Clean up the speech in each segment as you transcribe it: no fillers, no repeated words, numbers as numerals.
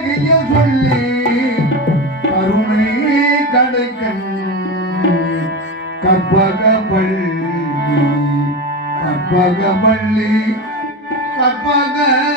அழகிய சொல்லி கருணை கிடைக்கும் கற்பகவள்ளி கற்பகவள்ளி கற்பகவள்ளி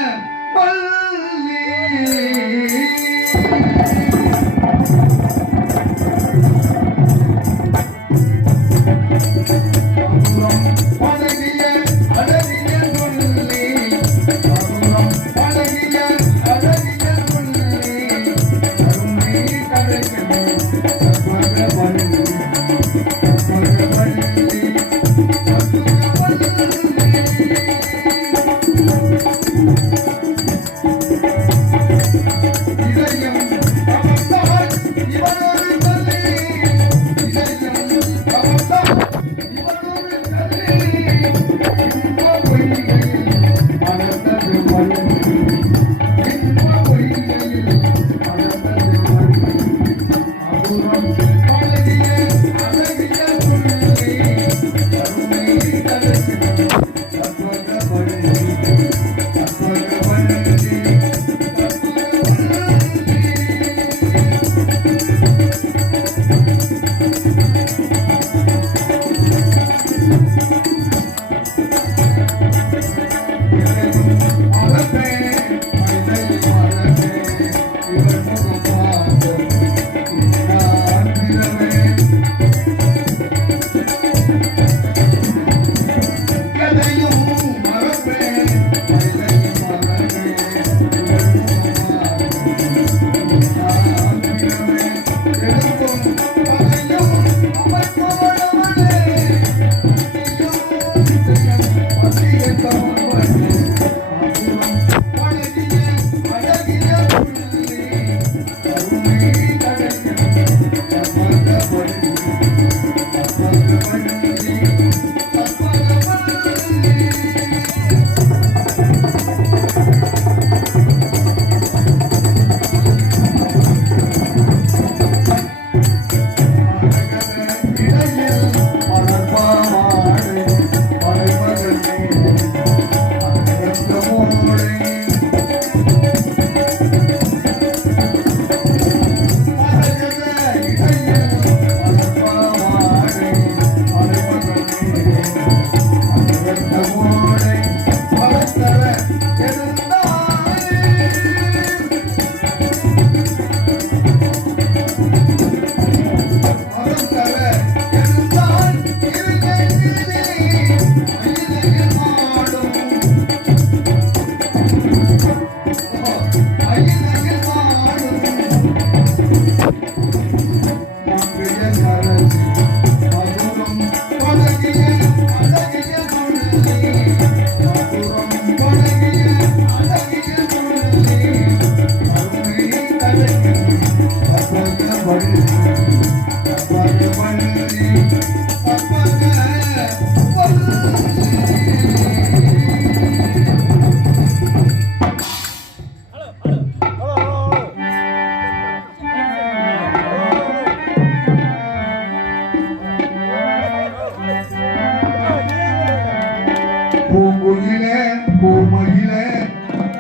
பூங்குயிலே பூமயிலே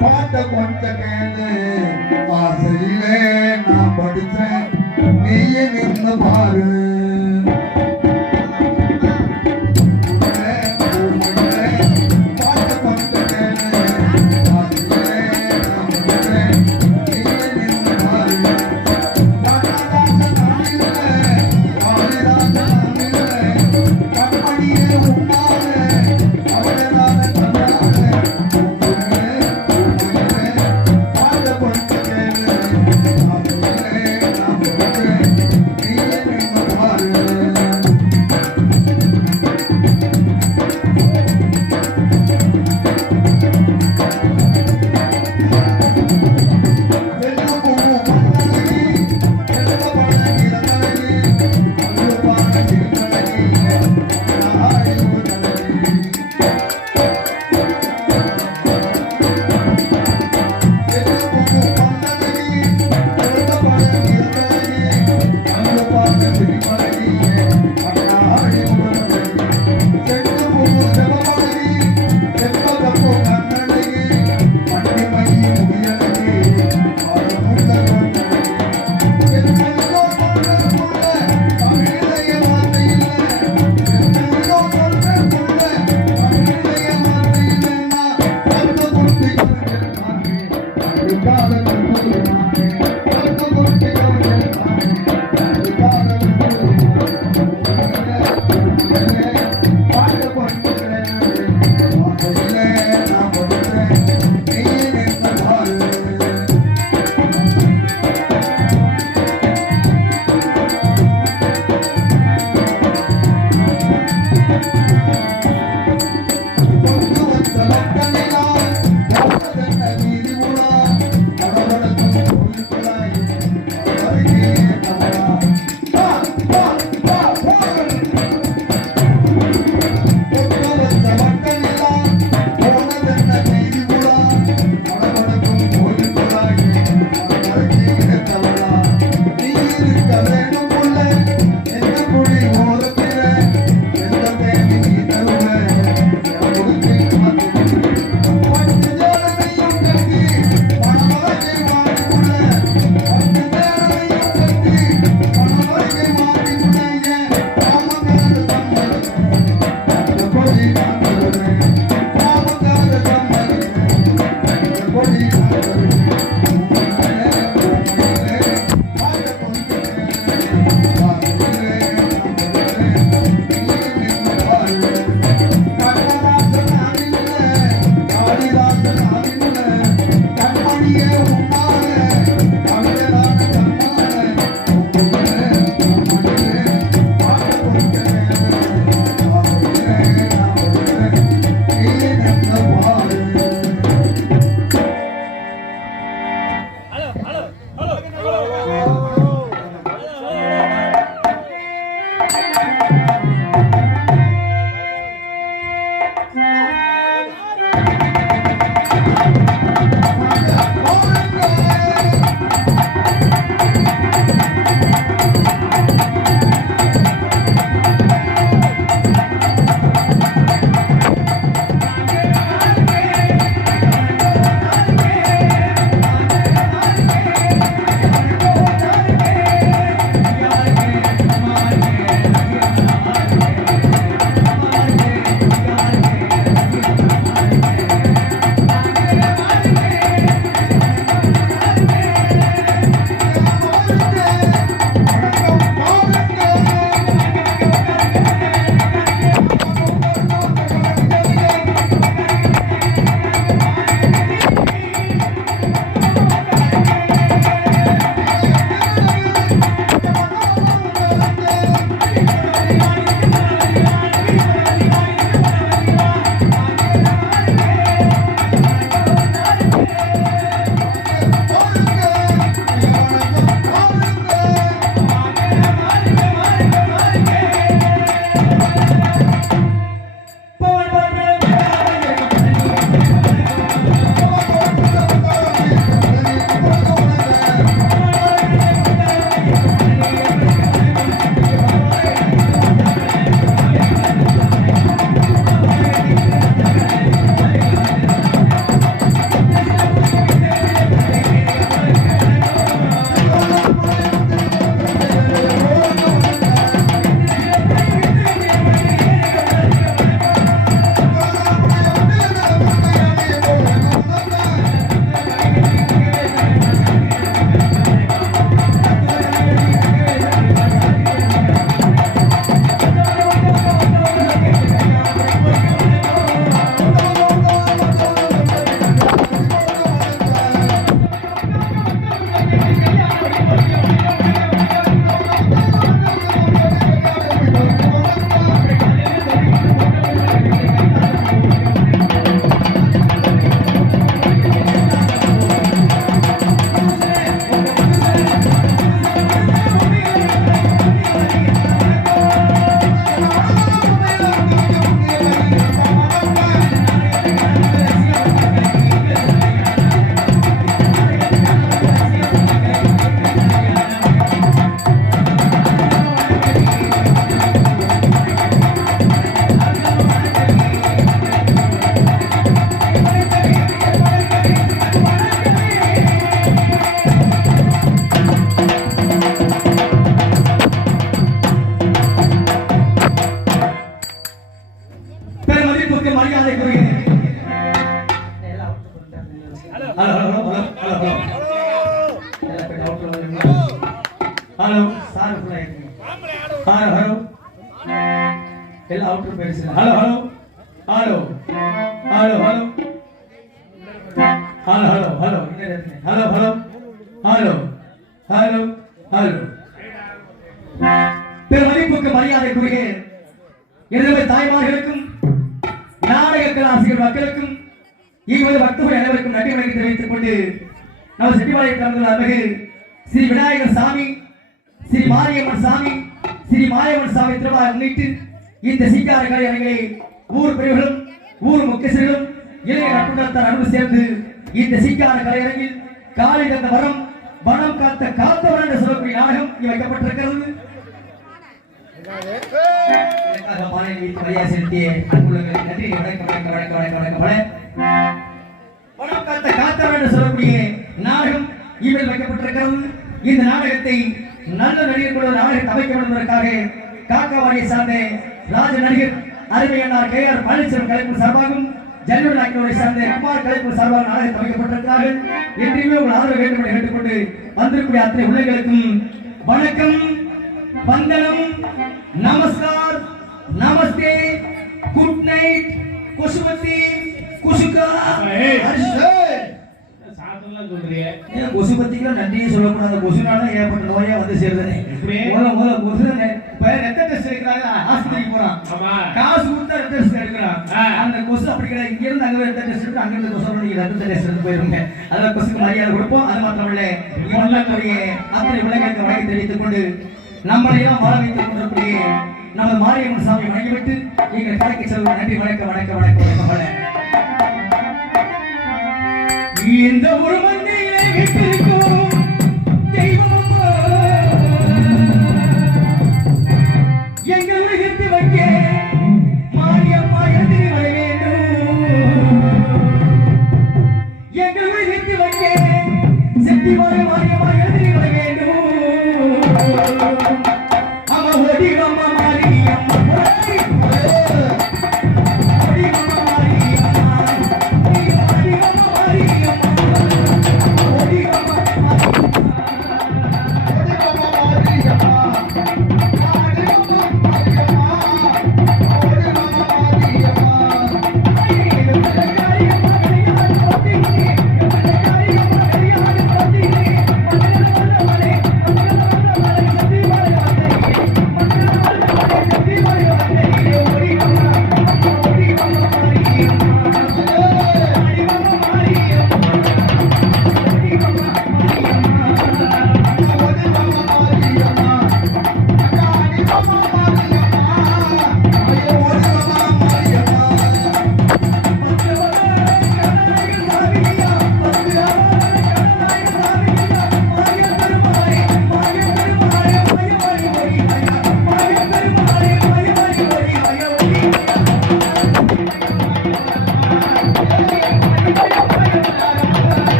பாட்ட கொண்ட கேளு ஆசையிலே நான் படிச்சேன் நீயே நின்று பாரு காதல் கூறுவானே அந்த குட்டி கவிஞனானே அது காதல் கூறுவானே பாட்டு கொண்டுகிறேன் வாசலிலே நான் படுத்தேன் நீ நின்று பாரு கொண்டு வந்த மக்களினால் போவதென்ன நீதி உணா கடவுளுக்கும் ஹலோ சார் ஃபுல்லா இருக்கு ஹலோ ஹலோ எல்லாம் அவுட்டர் பேசுங்க hello hello hello hello hello hello hello hello hello hello hello hello பெருமதிப்புக்கு மரியாதைக்குரிய எனது தாய்மார்களுக்கும் நாடக கலாசிரியர் மக்களுக்கும் இங்குவது பக்தர்கள் அனைவருக்கும் நன்றி வணக்கம் தெரிவித்துக் கொண்டு நமது செட்டிபாளையம் கலந்துள்ள அருள்மிகு ஸ்ரீ விநாயகர் சாமி ஸ்ரீ மாரியம்மன் சாமி ஸ்ரீ மாரியம்மன் சாமி திருவிழாவை முன்னிட்டு இந்த சீக்கார கலை அரங்கிலே ஊர் பிரிவுகளும் ஊர் முக்கியஸ்தர்களும் இளைய நட்புணர்த்தார் அன்பு சேர்ந்து இந்த சீக்கார கலை அரங்கில் காலை தந்த வனம் காத்த காத்தவன் என்று சொல்லக்கூடிய நாடகம் இங்கே வைக்கப்பட்டிருக்கிறது. சொல்லக்கூடிய நாடகம் இவர்கள் வைக்கப்பட்டிருக்கிறது. இந்த நாடகத்தை நல்ல நடிகர் நாடகத்தை அமைக்கப்படுவதற்காக காக்காவாடியை சார்ந்த ராஜ நடிகர் அருமையன்னார் KR பழனிசாமி கலைப்பு சார்பாகவும் ஜல்லுவர் நாயக்கரை சார்ந்த குமார் கலைப்பு சார்பாக நாடகத்தை அமைக்கப்பட்டிருக்கிறார்கள். என்றுமே உங்கள் ஆதரவு வேண்டும் என்று கேட்டுக்கொண்டு வந்திருக்கூடிய அத்தனை உள்ளங்களுக்கும் வணக்கம், வந்தனம், நமஸ்கார், நமஸ்தே, குட் நைட், குசுமதி, குசுகா. கொசுபத்திக்கு நன்றியே சொல்லக்கூடாது. கொசுனால ஏற்பட்ட நோயா வந்து சேருதுன்னு கொசு ரத்த டெஸ்ட் எடுக்கிறாங்க, ஆஸ்பத்திரிக்கு போறான், காசு கொடுத்தா ரத்த டெஸ்ட் எடுக்கிறான். அந்த கொசு அப்படி கிடையாது, இங்க இருந்து அங்க ரத்த டெஸ்ட் எடுத்து அங்க இருந்து கொசு நீங்க ரத்த டெஸ்ட் எடுத்து போயிருங்க. அதெல்லாம் கொசுக்கு மரியாதை கொடுப்போம். அது மாத்திரமல்ல இவங்களுடைய அத்தனை விளக்கத்தை வழங்கி தெரிவித்துக் கொண்டு நம்மளையும் வாழ வைத்துக் கொண்டிருக்கூடிய நம்ம மாரியம்மன் சாமி வணங்கிவிட்டு எங்கள் கலைக்கு செல்வோம். நன்றி, வணக்கம் வணக்கம் வணக்கம் வணக்கம். இந்த ஒரு மண்ணிலே விட்டிருக்கும் தெய்வம் எங்கள் உலகத்து வைக்க மாரியம்மா எதிரி வர வேண்டும். எங்கள் உலகத்து வைக்க செட்டி மாரியம்மா எதிரி வர வேண்டும். அம்மா ஓடி அம்மா மாரியம்மா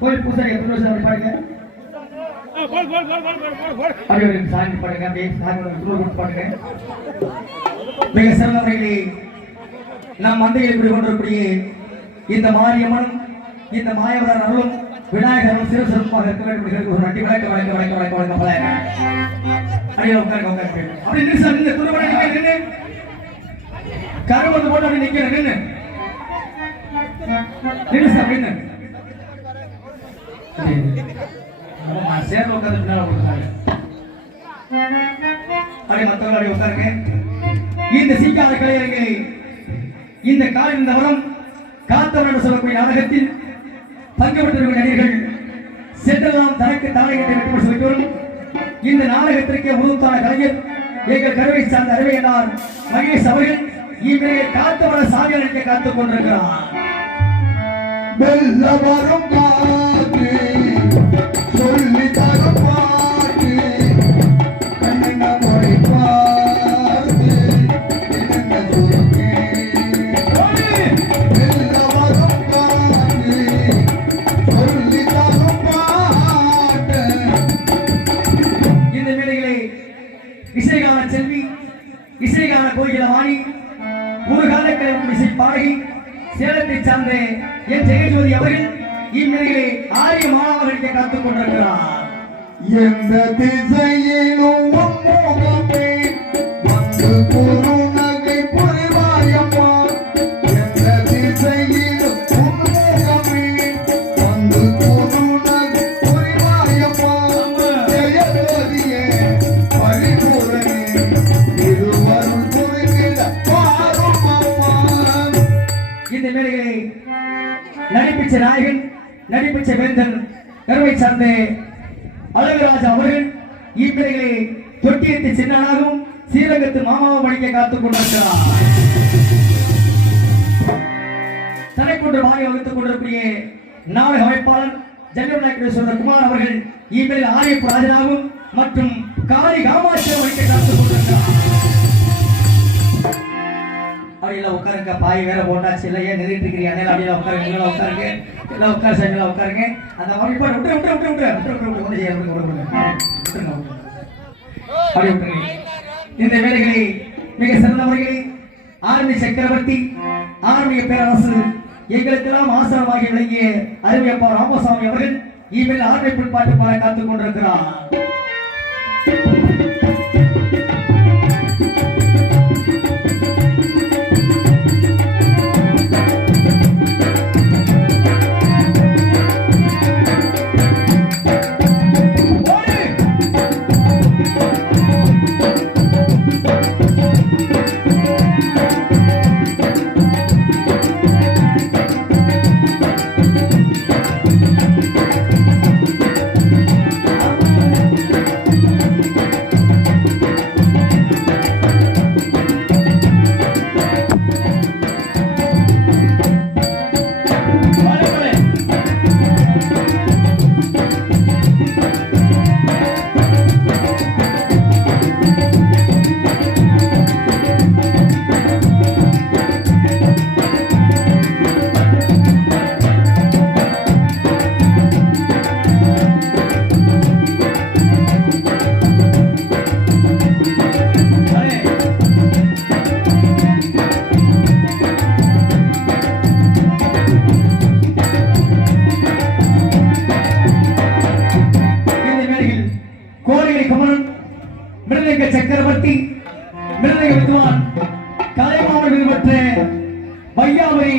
கோயில் பூசாரி பாருங்க. மிக சிறந்த முறையிலே நம் மந்தையில் கொண்டிருக்கூடிய இந்த மாரியம்மன் இந்த மாயவரார் அருளும் விநாயகரும் சிறு சிறப்பாக இருக்க வேண்டும். ஒரு நட்டி வணக்க வணக்க வணக்க வணக்க வணக்க பல அப்படியே உட்காருங்க உட்காரு அப்படி நின்று துருவனை நின்று கருவந்து போட்டு அப்படி நிற்கிற நின்று அப்படின்னு சேர்ந்து உட்காந்து பின்னால போட்டுருக்காங்க. அப்படியே மற்றவங்க அப்படி உட்காருங்க. இந்த சீக்கார கலைஞர்கள் இந்த கால இந்த வரம் காத்தவன் சொல்லக்கூடிய நாடகத்தில் பங்கப்பட்டிருக்கும் நடிகர்கள் சென்றெல்லாம் தனக்கு தானகத்தை வெற்றி சொல்லிக்கொள்ளும். இந்த நாடகத்திற்கு உதவுத்தான கலைஞர் எங்கள் கருவை சார்ந்த அறிவையனார் மகேஷ் அவர்கள் இவரை காத்தவர சாமி அழைக்க காத்துக் கொண்டிருக்கிறான். மெல்ல வரும் காற்று சொல்லி தரும் பாட்டு கண்ணன மொழி பார்த்து என்னென்ன சொல்லுங்க. மெல்ல வரும் காற்று சொல்லி தரும் பாட்டு. இந்த வேளைகளை இசைகான செல்வி, இசைகான கோயிலவாணி, ஒரு காலக்கலை இசை பாடகி, சேலத்தை சார்ந்த என் ஜெயஜோதி அவர்கள் இந்நிலையிலே ஆரிய மாணவர்களுக்கு காத்துக் கொண்டிருக்கிறார். எந்த திசையிலும் முகமே வந்து குருநகை புரிவாயம்மா. எந்த திசையிலும் முகமே வந்து குருநகை புரிவாயம்மா. ஜெயஜோதியே பரிபூரணே இருவரும் குறிப்பிட பாரும் அம்மா. இந்த வேளைகளை நடிப்பிச்ச நாயகன், நடிப்பிச்ச வேந்தன், கருவை சார்ந்த அழகுராஜா அவர்கள் இவ்வேளைகளை தொட்டியத்து சின்னனாகவும் ஸ்ரீரங்கத்து மாமாவும் அளிக்க காத்துக் கொண்டிருக்கிறார். தனக்கொன்று வாய் வகுத்துக் கொண்டிருக்கூடிய நாடக அமைப்பாளர் ஜெனரல் நாயகேஸ்வரர் குமார் அவர்கள் இவ்வேளையில் ஆரியப்பு ராஜனாகவும் மற்றும் காளி காமாட்சியும் அளிக்க காத்துக் கொண்டிருக்கிறார். அப்படியெல்லாம் உட்காருங்க, பாய் வேற போட்டாச்சு இல்லை, ஏன் நிறுத்திட்டு இருக்கிறீங்க? அப்படியெல்லாம் உட்காருங்க, எல்லாம் உட்காருங்க, எல்லாம் உட்காரு சார், எல்லாம் உட்காருங்க. அந்த மாதிரி விட்டு விட்டு விட்டு விட்டு விட்டு ஒன்று செய்ய விட்டுருங்க. அப்படி விட்டுருங்க. இந்த வேலைகளை மிக சிறந்த முறைகளில் ஆர்மி சக்கரவர்த்தி, ஆர்மிய பேரரசு, எங்களுக்கெல்லாம் ஆசிரமாகி விளங்கிய அருமையப்பா ராமசாமி அவர்கள் இவர்கள் ஆர்மி பிற்பாட்டு பாட காத்துக் கொண்டிருக்கிறார். சக்கரவர்த்தி, மிருதங்க வித்வான், கலைமாமன் விருது பெற்ற வையாமரி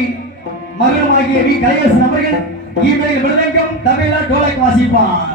மகனமாகிய வி கலையரசன் அவர்கள் இவ்வேளையில் மிருதங்கம், தபேலா, டோலக் வாசிப்பார்.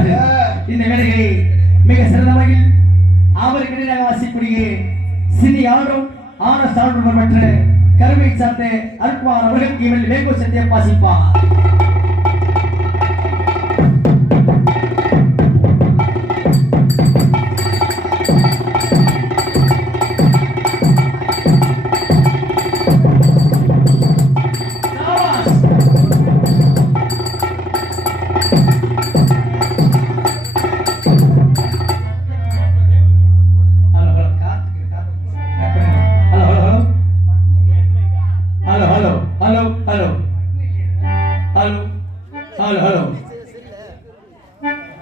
முடியாது. இந்த வேலையை மிக சிறந்த வகையில் அவருக்கு இடையிலாக வாசிக்கூடிய சினி ஆடும் ஆன சான்று பெற்ற கருவை சார்ந்த அருட்குமார் அவர்கள் இவர்கள் வேங்கோ சத்தியம் வாசிப்பார்.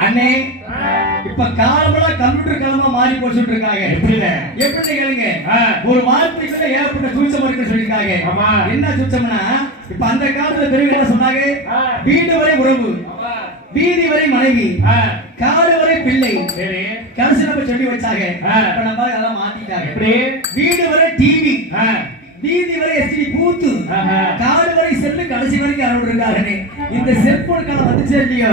அண்ணே இப்ப காலமெல்லாம் கம்ப்யூட்டர் காலமா மாறி போச்சுட்டு இருக்காங்க. எப்படி கேளுங்க, ஒரு வார்த்தைக்குள்ள ஏற்பட்ட சூச்சம் இருக்கு சொல்லிருக்காங்க. என்ன சூச்சம்னா, இப்ப அந்த காலத்துல பெரியவங்க என்ன சொன்னாங்க, வீடு வரை உறவு, வீதி வரை மனைவி, காடு வரை பிள்ளை, கடைசி நம்ம சொல்லி வச்சாங்க. இப்ப நம்ம அதெல்லாம் மாத்திட்டாங்க. வீடு வரை டிவி, வீதி வரை எஸ்டி பூத்து, காடு வரை செல்லு, கடைசி வரைக்கும் அறுபது இருக்காரு. இந்த செல்போன் காலம் வந்துச்சே இல்லையோ